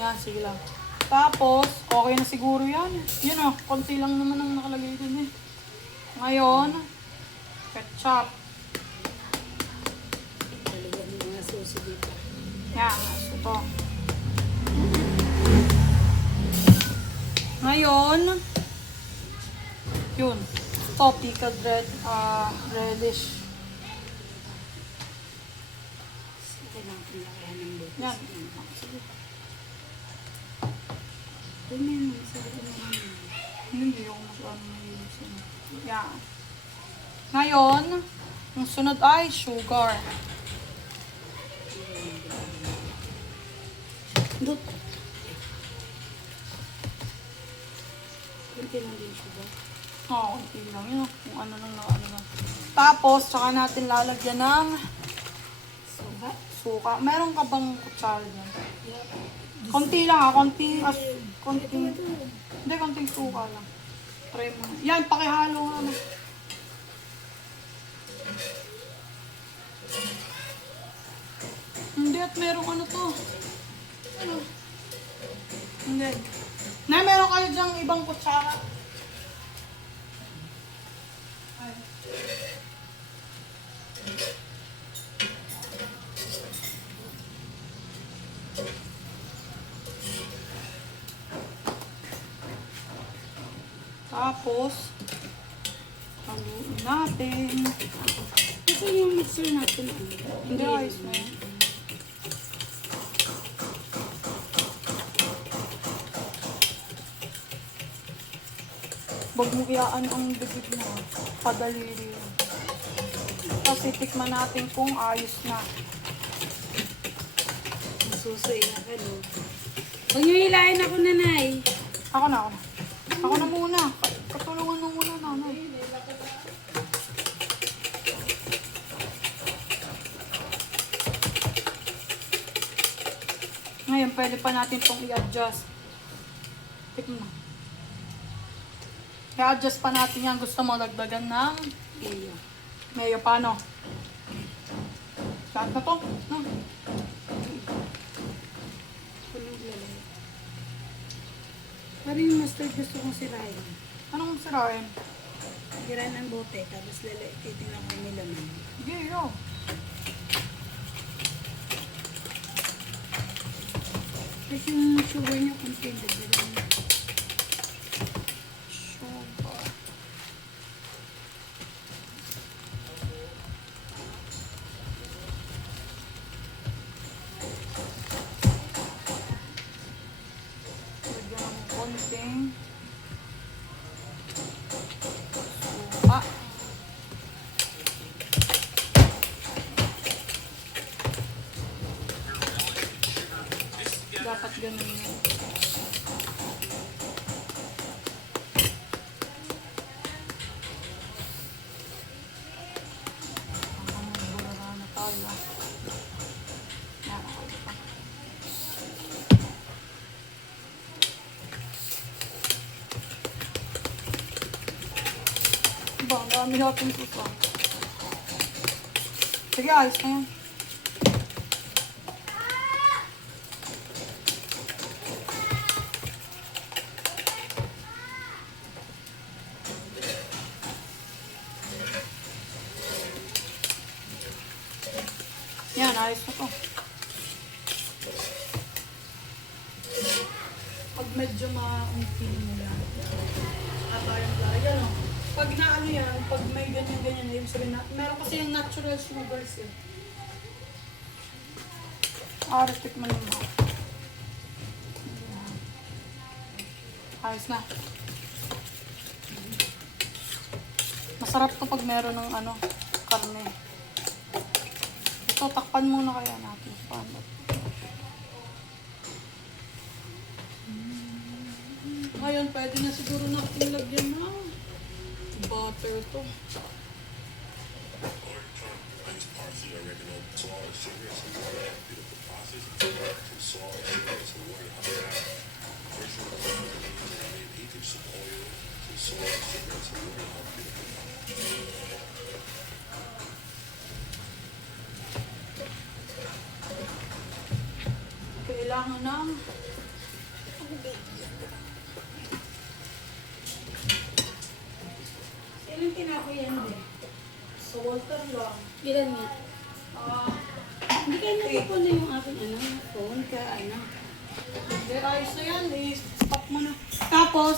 Yan, sige lang. Tapos, okay na siguro yan. Yun o, konti lang naman ang nakalagay dun eh. Ngayon, ketchup. Talaga ng mga susi dito. Yan, ito. Ngayon, yun. Ito, pickled relish. Kailangan ko lakayan ng butas. Yan. Sige. Ganyan, sabi ko naman. Hindi ako mag-ano mahilig sa yan. Ngayon, ang sunod ay sugar. Dut. Kunti lang din siya ba? Oo, konti lang yun. Kung ano lang na ano lang. Tapos, tsaka natin lalagyan ng Suka? suka. Meron ka bang kutsara dyan? Yeah. Konti lang ha, konti. Konting, Ito. hindi, konting suka lang. Try mo. Yan, pakihalo nga na. Hindi, at merong ano to. Ano? Hindi. Na, meron kayo dyang ibang kutsara. Ay. Tapos, haluin natin. Ito yung mixer natin. Hindi, ayos na yun. Huwag mo iyaan ang bibig mo. Padaliri yun. Tapos itikman natin kung ayos na. Masusoy na ka, no? Huwag niyo hilahin ako, nanay. Ako na, ako na. Ako na muna. Katulungan mo muna, nanay. Ngayon, pwede pa natin itong i-adjust. Tikman mo. I-adjust pa natin yan. Gusto mo dagdagan ng Iyo. mayo paano? Lahat na to? No? Punog lalay. Parang yung mustard gusto kong sirain. Anong sirain? Sirain ang bote, tapos lalay. Titingnan ko yung laman. Sige, yo. Tapos yung sugar niya, konti dagdagan. Sugar. Lagyan ng konting suka. Dapat ganun yun. Bulala na tayo. Yan, okay pa. Ba, ang dami natin suka. Sige, ayos na yan. Yan, ayos na to. Pag medyo maunti mo yan. Abayang laya, no? Pag na ano yan, pag may ganyan-ganyan, ibig sabihin na, meron kasi yung natural sugars eh. Tikman mo. Yan. Ayos na. Masarap to pag meron ng ano, karne. Ito, takpan muna kaya natin. Paano? Ngayon, pwede na siguro natin lagyan ng butter to. kailangan ng Ilang tinapay yan, be? sa water lang. Ilan nga? Ah, Hindi kayo natapon na yung aking phone ka, hindi, ayos na yan. I-stop mo na. Tapos,